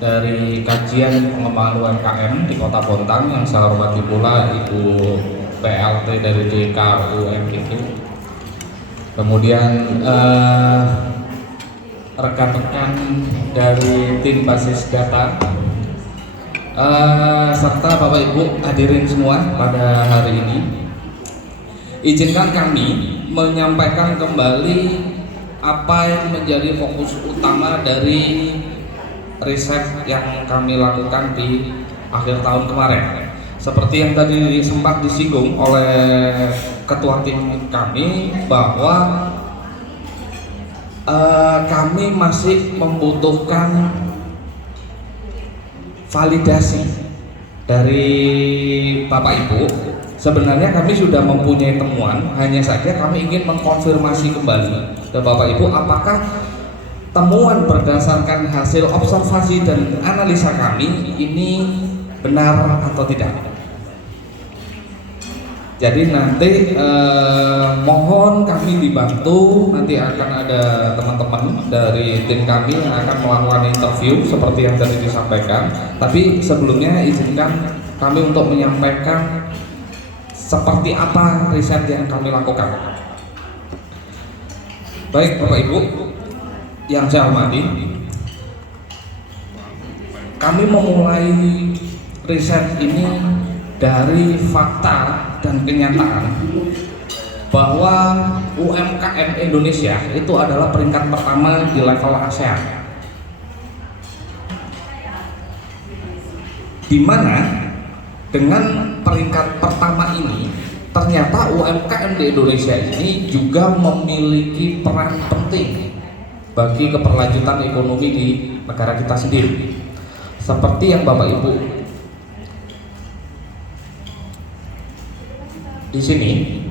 dari kajian pengembangan UMKM di Kota Bontang yang saya hormati pula Ibu PLT dari DKUM itu. Kemudian rekan-rekan dari tim basis data serta Bapak Ibu hadirin semua pada hari ini. Izinkan kami menyampaikan kembali apa yang menjadi fokus utama dari riset yang kami lakukan di akhir tahun kemarin. Seperti yang tadi sempat disinggung oleh ketua tim kami bahwa kami masih membutuhkan validasi dari Bapak Ibu. Sebenarnya kami sudah mempunyai temuan, hanya saja kami ingin mengkonfirmasi kembali ke Bapak Ibu apakah temuan berdasarkan hasil observasi dan analisa kami ini benar atau tidak. Jadi nanti mohon kami dibantu, nanti akan ada teman-teman dari tim kami yang akan melakukan interview seperti yang tadi disampaikan. Tapi sebelumnya izinkan kami untuk menyampaikan seperti apa riset yang kami lakukan. Baik Bapak Ibu yang saya hormati, kami memulai riset ini dari fakta dan kenyataan bahwa UMKM Indonesia itu adalah peringkat pertama di level ASEAN, di mana dengan peringkat pertama ini ternyata UMKM di Indonesia ini juga memiliki peran penting bagi keberlanjutan ekonomi di negara kita sendiri. Seperti yang Bapak Ibu di sini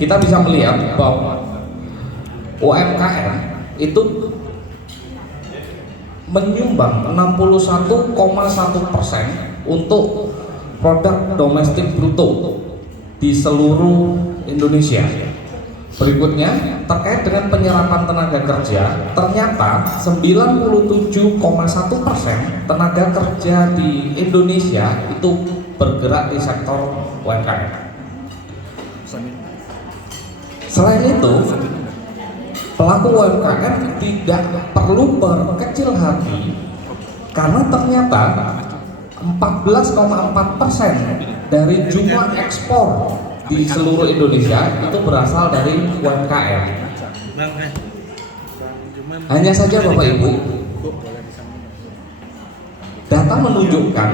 kita bisa melihat bahwa UMKM itu menyumbang 61,1% untuk produk domestik bruto di seluruh Indonesia. Berikutnya terkait dengan penyerapan tenaga kerja, ternyata 97,1% tenaga kerja di Indonesia itu bergerak di sektor UMKM. Selain itu, pelaku UMKM tidak perlu berkecil hati karena ternyata 14,4% dari jumlah ekspor di seluruh Indonesia itu berasal dari UMKM. Hanya saja Bapak Ibu, data menunjukkan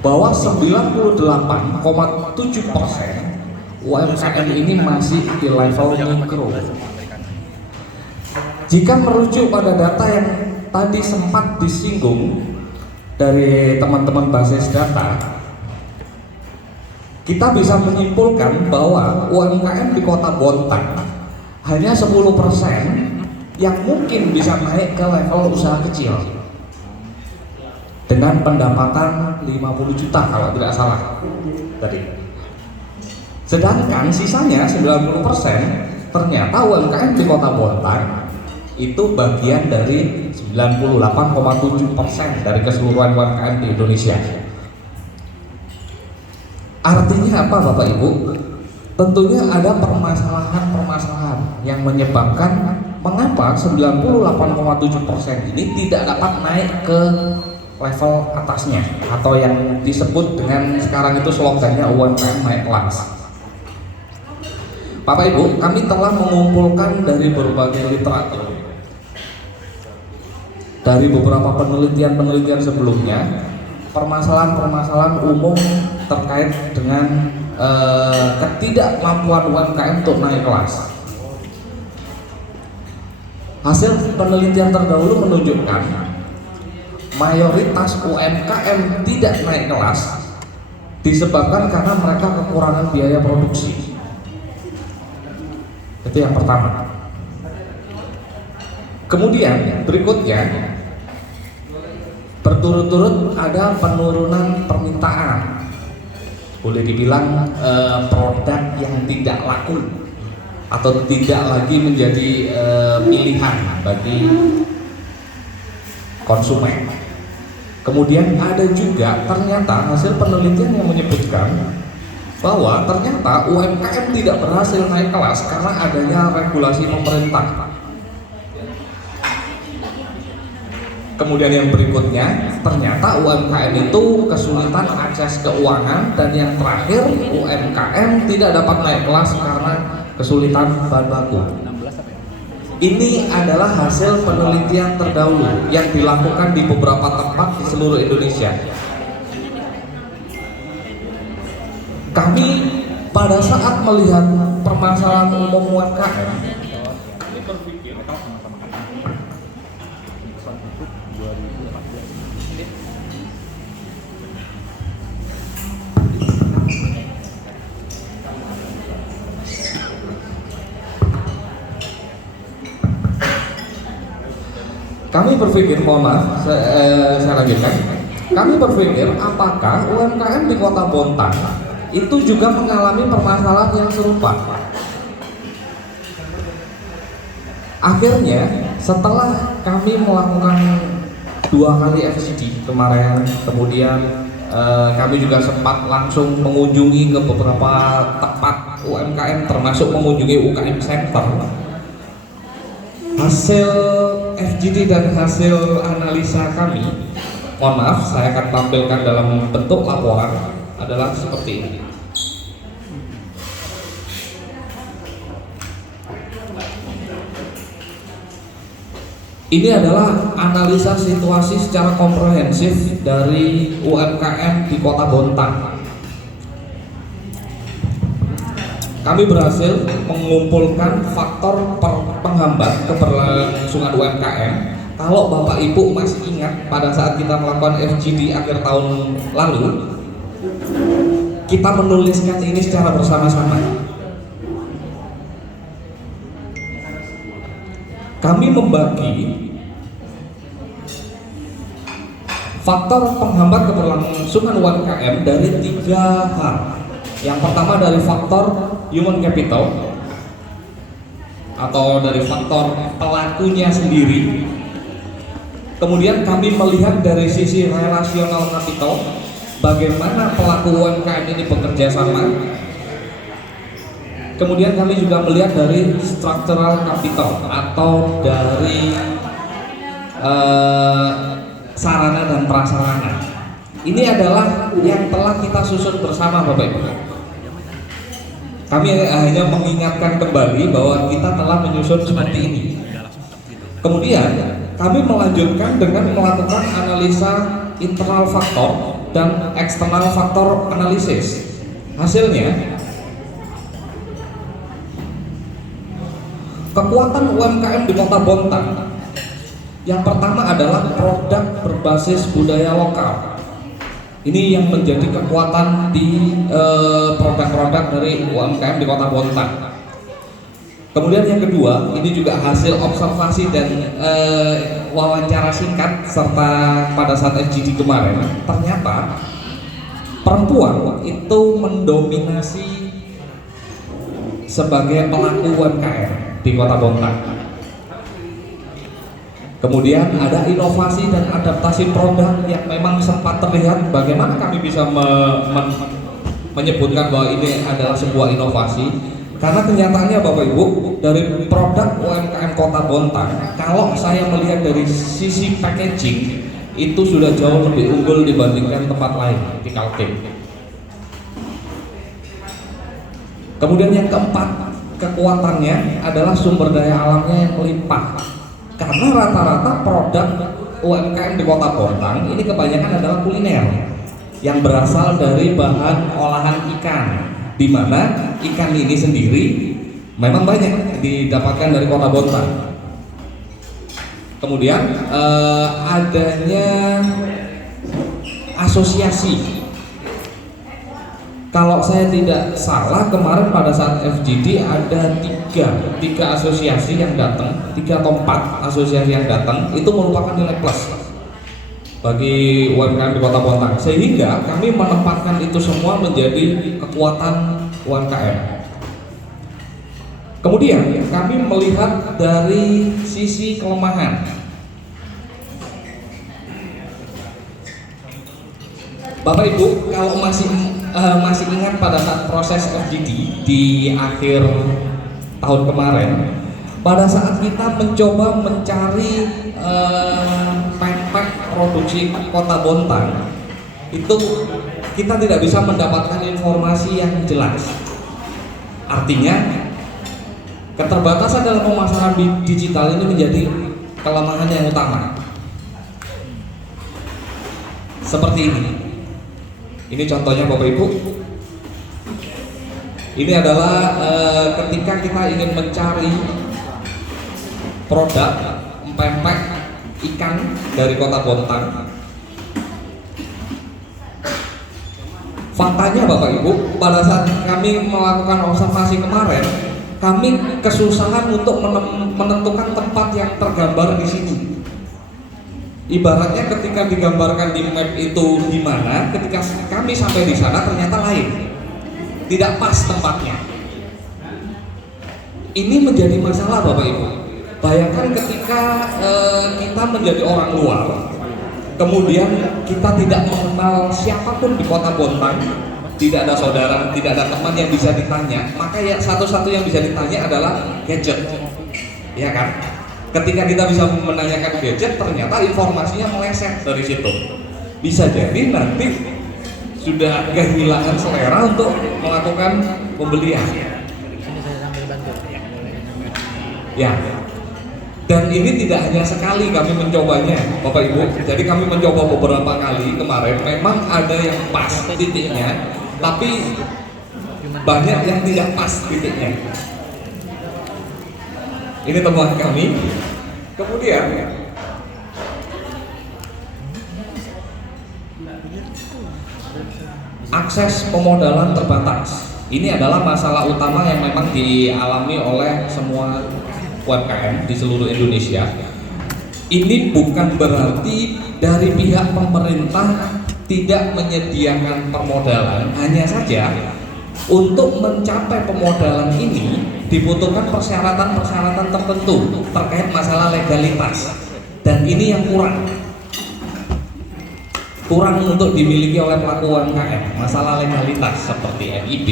bahwa 98,7% UMKM ini masih di level mikro. Jika merujuk pada data yang tadi sempat disinggung dari teman-teman basis data, kita bisa menyimpulkan bahwa UMKM di Kota Bontang hanya 10% yang mungkin bisa naik ke level usaha kecil dengan pendapatan 50 juta kalau tidak salah tadi. Sedangkan sisanya 90% ternyata UMKM di Kota Bontang itu bagian dari 98,7% dari keseluruhan UMKM di Indonesia. Artinya apa Bapak Ibu? Tentunya ada permasalahan-permasalahan yang menyebabkan mengapa 98,7% ini tidak dapat naik ke level atasnya atau yang disebut dengan sekarang itu slogannya UMKM naik kelas. Bapak Ibu, kami telah mengumpulkan dari berbagai literatur, dari beberapa penelitian sebelumnya, permasalahan-permasalahan umum terkait dengan ketidakmampuan UMKM untuk naik kelas. Hasil penelitian terdahulu menunjukkan mayoritas UMKM tidak naik kelas disebabkan karena mereka kekurangan biaya produksi. Itu yang pertama. Kemudian berikutnya berturut-turut ada penurunan permintaan, boleh dibilang produk yang tidak laku atau tidak lagi menjadi pilihan bagi konsumen. Kemudian ada juga ternyata hasil penelitian yang menyebutkan bahwa ternyata UMKM tidak berhasil naik kelas karena adanya regulasi pemerintah. Kemudian yang berikutnya, ternyata UMKM itu kesulitan akses keuangan, dan yang terakhir UMKM tidak dapat naik kelas karena kesulitan bahan baku. Ini adalah hasil penelitian terdahulu yang dilakukan di beberapa tempat di seluruh Indonesia. Kami pada saat melihat permasalahan umum UMKM, kami berpikir mohon maaf, saya lanjutkan. Kami berpikir apakah UMKM di Kota Bontang itu juga mengalami permasalahan yang serupa. Akhirnya setelah kami melakukan 2 kali FGD kemarin, kemudian kami juga sempat langsung mengunjungi ke beberapa tempat UMKM, termasuk mengunjungi UKM Center. Hasil FGD dan hasil analisa kami, mohon maaf, saya akan tampilkan dalam bentuk laporan, adalah seperti ini. Ini adalah analisa situasi secara komprehensif dari UMKM di Kota Bontang. Kami berhasil mengumpulkan faktor penghambat keberlangsungan UMKM. Kalau Bapak Ibu masih ingat pada saat kita melakukan FGD akhir tahun lalu, kita menuliskan ini secara bersama-sama. Kami membagi faktor penghambat keberlangsungan UMKM dari 3 hal. Yang pertama dari faktor human capital atau dari faktor pelakunya sendiri. Kemudian kami melihat dari sisi relational capital, bagaimana pelaku UMKM ini bekerja sama. Kemudian kami juga melihat dari structural capital atau dari sarana dan prasarana. Ini adalah yang telah kita susun bersama Bapak Ibu. Kami hanya mengingatkan kembali bahwa kita telah menyusun seperti ini. Kemudian kami melanjutkan dengan melakukan analisa internal faktor dan eksternal faktor analisis. Hasilnya, kekuatan UMKM di Kota Bontang yang pertama adalah produk berbasis budaya lokal. Ini yang menjadi kekuatan di produk-produk dari UMKM di Kota Bontang. Kemudian yang kedua, ini juga hasil observasi dan wawancara singkat serta pada saat FGD kemarin, ternyata perempuan itu mendominasi sebagai pelaku UMKM di Kota Bontang. Kemudian ada inovasi dan adaptasi produk yang memang sempat terlihat. Bagaimana kami bisa menyebutkan bahwa ini adalah sebuah inovasi? Karena kenyataannya Bapak Ibu, dari produk UMKM Kota Bontang, kalau saya melihat dari sisi packaging, itu sudah jauh lebih unggul dibandingkan tempat lain di Kaltim. Kemudian yang keempat, kekuatannya adalah sumber daya alamnya yang melimpah. Karena rata-rata produk UMKM di Kota Bontang ini kebanyakan adalah kuliner yang berasal dari bahan olahan ikan, di mana ikan ini sendiri memang banyak didapatkan dari Kota Bontang. Kemudian adanya asosiasi. Kalau saya tidak salah, kemarin pada saat FGD ada tiga asosiasi yang datang, 3 atau 4 asosiasi yang datang, itu merupakan nilai plus bagi UMKM di Kota Bontang, sehingga kami menempatkan itu semua menjadi kekuatan UMKM. Kemudian kami melihat dari sisi kelemahan. Bapak Ibu, kalau masih ingat pada saat proses FGD di akhir tahun kemarin, pada saat kita mencoba mencari pempek produksi Kota Bontang, itu kita tidak bisa mendapatkan informasi yang jelas. Artinya keterbatasan dalam pemasaran digital ini menjadi kelemahan yang utama. Seperti ini. Ini contohnya Bapak Ibu. Ini adalah ketika kita ingin mencari produk pempek ikan dari Kota Bontang. Faktanya Bapak Ibu, pada saat kami melakukan observasi kemarin, kami kesusahan untuk menentukan tempat yang tergambar di sini. Ibaratnya ketika digambarkan di map itu di mana, ketika kami sampai di sana ternyata lain, tidak pas tempatnya. Ini menjadi masalah Bapak Ibu. Bayangkan ketika kita menjadi orang luar, kemudian kita tidak mengenal siapapun di Kota Bontang, tidak ada saudara, tidak ada teman yang bisa ditanya, maka ya satu-satu yang bisa ditanya adalah gadget, ya kan? Ketika kita bisa menanyakan gadget, ternyata informasinya meleset dari situ. Bisa jadi nanti sudah kehilangan selera untuk melakukan pembelian. Ya. Dan ini tidak hanya sekali kami mencobanya, Bapak Ibu. Jadi kami mencoba beberapa kali kemarin. Memang ada yang pas titiknya, tapi banyak yang tidak pas titiknya. Ini temuan kami. Kemudian akses pemodalan terbatas. Ini adalah masalah utama yang memang dialami oleh semua UMKM di seluruh Indonesia. Ini bukan berarti dari pihak pemerintah tidak menyediakan permodalan, hanya saja untuk mencapai pemodalan ini dibutuhkan persyaratan-persyaratan tertentu terkait masalah legalitas, dan ini yang kurang untuk dimiliki oleh pelaku UMKM. Masalah legalitas seperti NIB,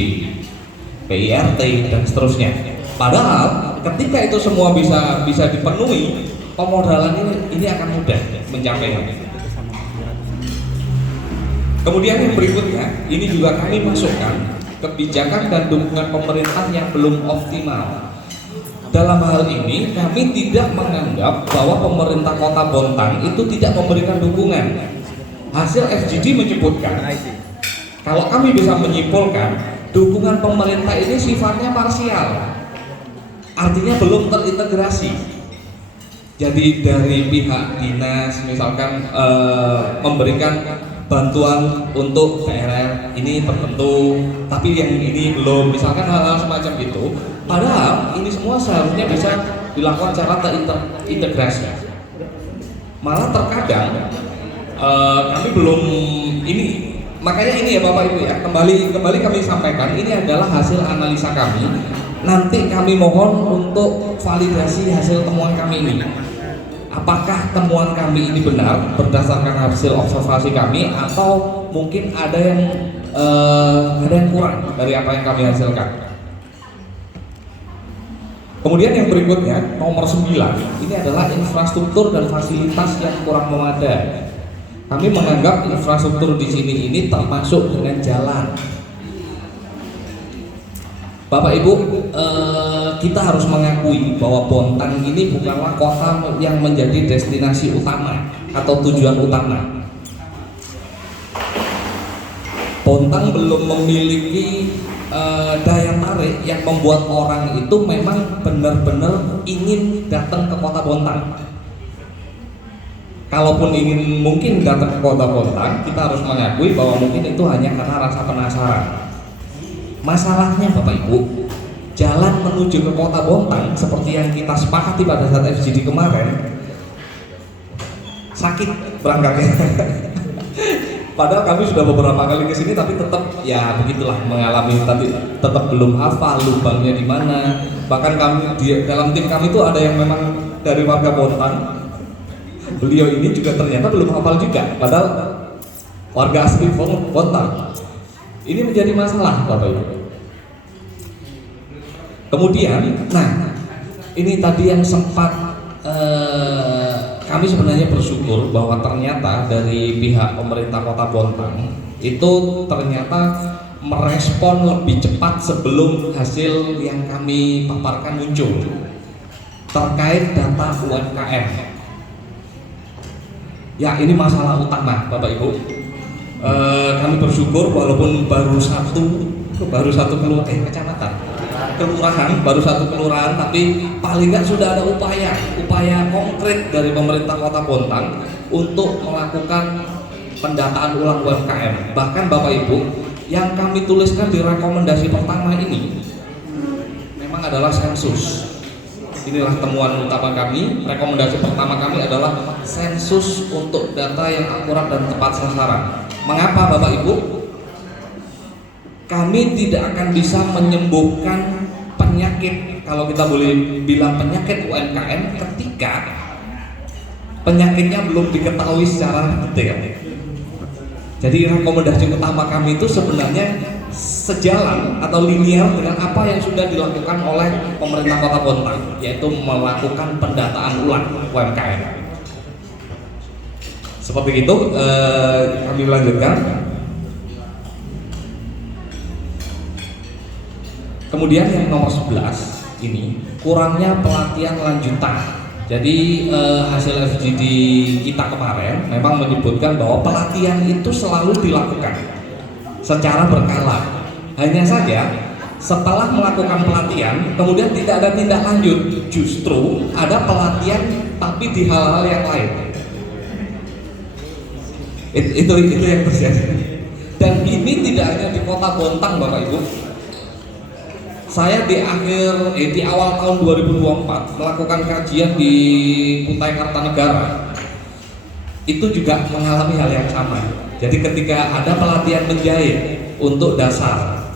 PIRT dan seterusnya. Padahal ketika itu semua bisa dipenuhi, pemodalan ini akan mudah mencapainya. Kemudian yang berikutnya, ini juga kami masukkan kebijakan dan dukungan pemerintah yang belum optimal. Dalam hal ini kami tidak menganggap bahwa pemerintah Kota Bontang itu tidak memberikan dukungan. Hasil FGD menyebutkan, kalau kami bisa menyimpulkan, dukungan pemerintah ini sifatnya parsial, artinya belum terintegrasi. Jadi dari pihak dinas misalkan memberikan bantuan untuk daerah ini tertentu, tapi yang ini belum, misalkan hal-hal semacam itu. Padahal ini semua seharusnya bisa dilakukan secara terintegrasi. Malah terkadang kami belum ini, makanya ini ya Bapak Ibu ya, kembali kami sampaikan, ini adalah hasil analisa kami. Nanti kami mohon untuk validasi hasil temuan kami ini. Apakah temuan kami ini benar berdasarkan hasil observasi kami, atau mungkin ada yang kurang dari apa yang kami hasilkan. Kemudian yang berikutnya, nomor 9, ini adalah infrastruktur dan fasilitas yang kurang memadai. Kami menganggap infrastruktur di sini ini termasuk dengan jalan. Bapak Ibu, kita harus mengakui bahwa Bontang ini bukanlah kota yang menjadi destinasi utama atau tujuan utama. Bontang belum memiliki daya tarik yang membuat orang itu memang benar-benar ingin datang ke Kota Bontang. Kalaupun ingin mungkin datang ke Kota Bontang, kita harus mengakui bahwa mungkin itu hanya karena rasa penasaran. Masalahnya Bapak Ibu, jalan menuju ke Kota Bontang seperti yang kita sepakati pada saat FGD kemarin, sakit berangkatnya. Padahal kami sudah beberapa kali ke sini, tapi tetap ya begitulah, mengalami tadi tetap belum hafal lubangnya di mana. Bahkan kami dalam tim kami itu ada yang memang dari warga Bontang. Beliau ini juga ternyata belum hafal juga. Padahal warga asli Bontang. Ini menjadi masalah Bapak Ibu. Kemudian, nah ini tadi yang sempat kami sebenarnya bersyukur bahwa ternyata dari pihak pemerintah Kota Bontang itu ternyata merespon lebih cepat sebelum hasil yang kami paparkan muncul terkait data UMKM. Ya, ini masalah utama Bapak Ibu. Kami bersyukur walaupun baru satu kelurahan, baru satu kelurahan, tapi paling nggak sudah ada upaya konkret dari pemerintah Kota Bontang untuk melakukan pendataan ulang UMKM. Bahkan Bapak Ibu, yang kami tuliskan di rekomendasi pertama ini memang adalah sensus. Inilah temuan utama kami. Rekomendasi pertama kami adalah sensus untuk data yang akurat dan tepat sasaran. Mengapa Bapak Ibu? Kami tidak akan bisa menyembuhkan penyakit, kalau kita boleh bilang penyakit UMKM, ketika penyakitnya belum diketahui secara detail. Jadi rekomendasi utama kami itu sebenarnya sejalan atau linear dengan apa yang sudah dilakukan oleh pemerintah Kota Bontang, yaitu melakukan pendataan ulang UMKM. Seperti itu, kami lanjutkan. Kemudian yang nomor 11 ini kurangnya pelatihan lanjutan. Jadi hasil FGD kita kemarin memang menyebutkan bahwa pelatihan itu selalu dilakukan secara berkala. Hanya saja setelah melakukan pelatihan kemudian tidak ada tindak lanjut, justru ada pelatihan tapi di hal-hal yang lain. Itu yang terjadi. Dan ini tidak hanya di Kota Bontang Bapak Ibu. Saya di awal tahun 2024 melakukan kajian di Kutai Kartanegara. Itu juga mengalami hal yang sama. Jadi ketika ada pelatihan menjahit untuk dasar,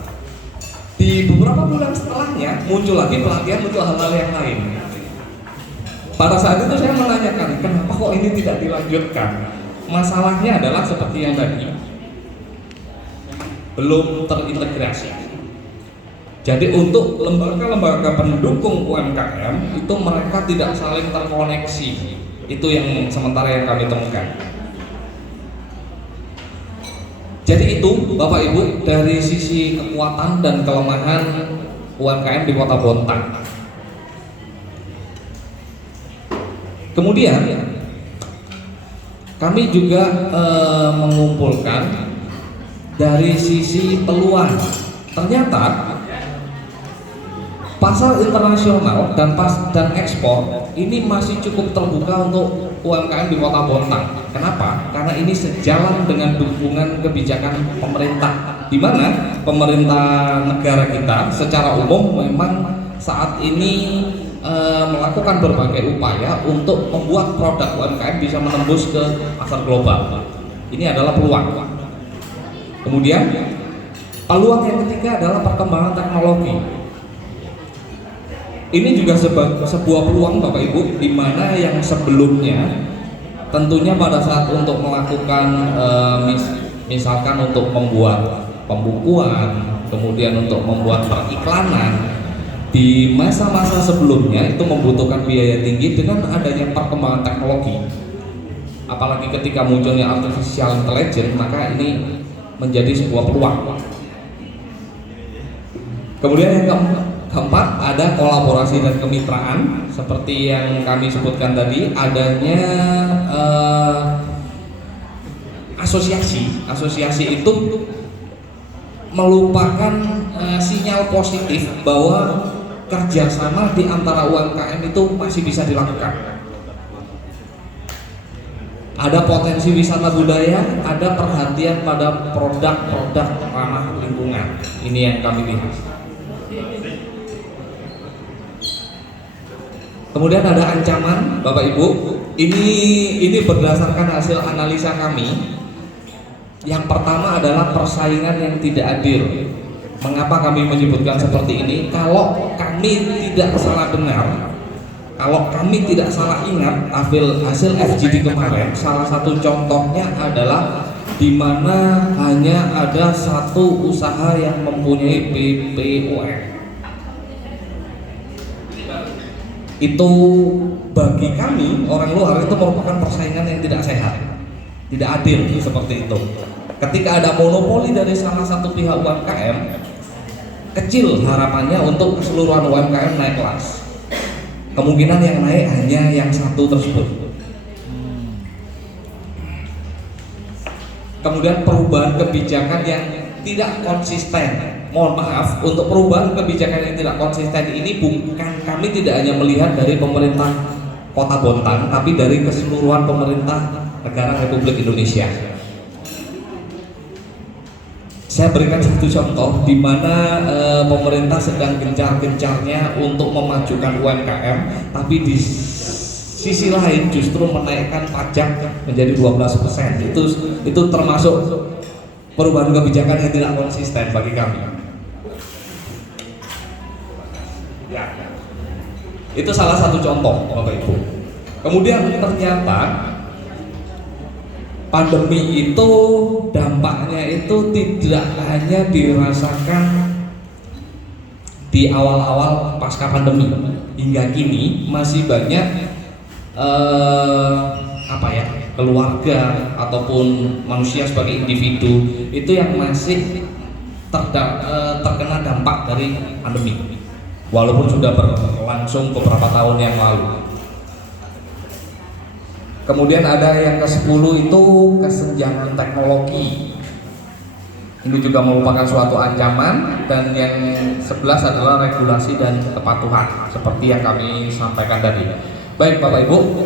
di beberapa bulan setelahnya muncul lagi pelatihan untuk hal-hal yang lain. Pada saat itu saya menanyakan, kenapa kok ini tidak dilanjutkan? Masalahnya adalah seperti yang tadi, belum terintegrasi. Jadi untuk lembaga-lembaga pendukung UMKM itu mereka tidak saling terkoneksi. Itu yang sementara yang kami temukan. Jadi itu Bapak Ibu dari sisi kekuatan dan kelemahan UMKM di Kota Bontang. Kemudian kami juga mengumpulkan dari sisi peluang. Ternyata pasar internasional dan ekspor ini masih cukup terbuka untuk UMKM di Kota Bontang. Kenapa? Karena ini sejalan dengan dukungan kebijakan pemerintah, di mana pemerintah negara kita secara umum memang saat ini melakukan berbagai upaya untuk membuat produk UMKM bisa menembus ke pasar global. Ini adalah peluang. Kemudian peluang yang ketiga adalah perkembangan teknologi. Ini juga sebuah peluang Bapak Ibu, di mana yang sebelumnya tentunya pada saat untuk melakukan misalkan untuk membuat pembukuan, kemudian untuk membuat periklanan di masa-masa sebelumnya itu membutuhkan biaya tinggi. Dengan adanya perkembangan teknologi, apalagi ketika munculnya artificial intelligence, maka ini menjadi sebuah peluang. Kemudian yang keempat ada kolaborasi dan kemitraan, seperti yang kami sebutkan tadi, adanya asosiasi itu merupakan sinyal positif bahwa kerjasama di antara UMKM itu masih bisa dilakukan. Ada potensi wisata budaya, ada perhatian pada produk-produk ramah lingkungan. Ini yang kami lihat. Kemudian ada ancaman, Bapak Ibu. Ini berdasarkan hasil analisa kami. Yang pertama adalah persaingan yang tidak adil. Mengapa kami menyebutkan seperti ini? Kalau kami tidak salah dengar, kalau kami tidak salah ingat, hasil FGD kemarin, salah satu contohnya adalah di mana hanya ada satu usaha yang mempunyai BPOM. Itu bagi kami orang luar itu merupakan persaingan yang tidak sehat, tidak adil seperti itu. Ketika ada monopoli dari salah satu pihak UMKM, kecil harapannya untuk keseluruhan UMKM naik kelas. Kemungkinan yang naik hanya yang satu tersebut. Kemudian perubahan kebijakan yang tidak konsisten. Mohon maaf, untuk perubahan kebijakan yang tidak konsisten ini bukan, kami tidak hanya melihat dari pemerintah Kota Bontang, tapi dari keseluruhan pemerintah negara Republik Indonesia. Saya berikan satu contoh di mana pemerintah sedang gencar-gencarnya untuk memajukan UMKM, tapi di sisi lain justru menaikkan pajak menjadi 12%. Itu termasuk perubahan kebijakan yang tidak konsisten bagi kami. Ya, itu salah satu contoh, Bapak Ibu. Kemudian ternyata pandemi itu dampaknya itu tidak hanya dirasakan di awal-awal pasca pandemi, hingga kini masih banyak keluarga ataupun manusia sebagai individu itu yang masih terkena dampak dari pandemi, walaupun sudah berlangsung beberapa tahun yang lalu. Kemudian ada yang ke-10 itu kesenjangan teknologi. Ini juga merupakan suatu ancaman. Dan yang 11 adalah regulasi dan kepatuhan, seperti yang kami sampaikan tadi. Baik Bapak Ibu,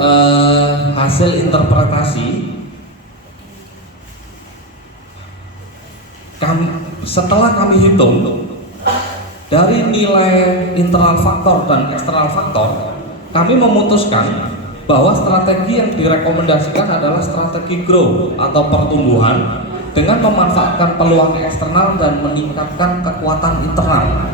hasil interpretasi setelah kami hitung dari nilai internal faktor dan eksternal faktor, kami memutuskan bahwa strategi yang direkomendasikan adalah strategi growth atau pertumbuhan dengan memanfaatkan peluang eksternal dan meningkatkan kekuatan internal.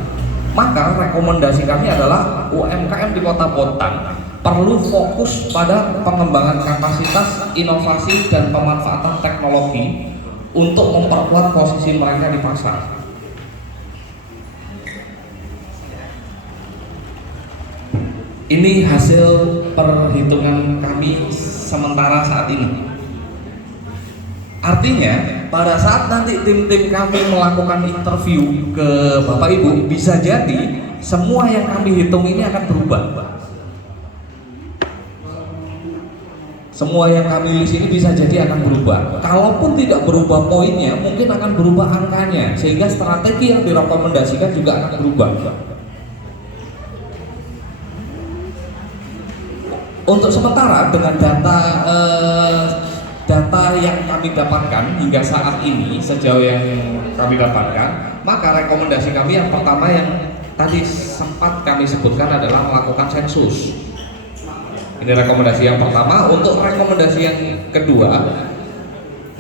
Maka rekomendasi kami adalah UMKM di Kota Bontang perlu fokus pada pengembangan kapasitas, inovasi, dan pemanfaatan teknologi untuk memperkuat posisi mereka di pasar. Ini hasil perhitungan kami sementara saat ini. Artinya pada saat nanti tim-tim kami melakukan interview ke Bapak Ibu, bisa jadi semua yang kami hitung ini akan berubah. Semua yang kami list ini bisa jadi akan berubah. Kalaupun tidak berubah poinnya, mungkin akan berubah angkanya, sehingga strategi yang direkomendasikan juga akan berubah. Untuk sementara dengan data yang kami dapatkan hingga saat ini, sejauh yang kami dapatkan, maka rekomendasi kami yang pertama yang tadi sempat kami sebutkan adalah melakukan sensus. Ini rekomendasi yang pertama. Untuk rekomendasi yang kedua,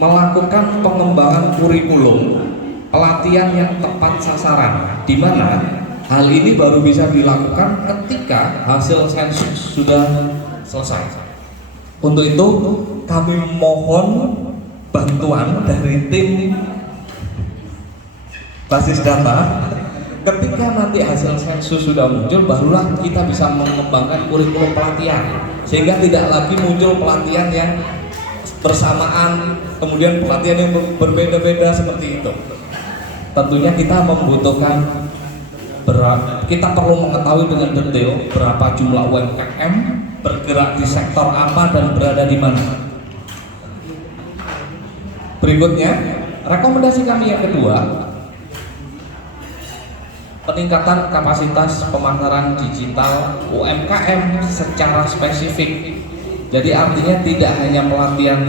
melakukan pengembangan kurikulum pelatihan yang tepat sasaran, di mana hal ini baru bisa dilakukan ketika hasil sensus sudah selesai. Untuk itu kami mohon bantuan dari tim basis data. Ketika nanti hasil sensus sudah muncul, barulah kita bisa mengembangkan kurikulum pelatihan, sehingga tidak lagi muncul pelatihan yang bersamaan, kemudian pelatihan yang berbeda-beda seperti itu. Tentunya kita membutuhkan kita perlu mengetahui dengan detail berapa jumlah UMKM, bergerak di sektor apa, dan berada di mana. Berikutnya, rekomendasi kami yang kedua, peningkatan kapasitas pemasaran digital UMKM secara spesifik. Jadi artinya tidak hanya pelatihan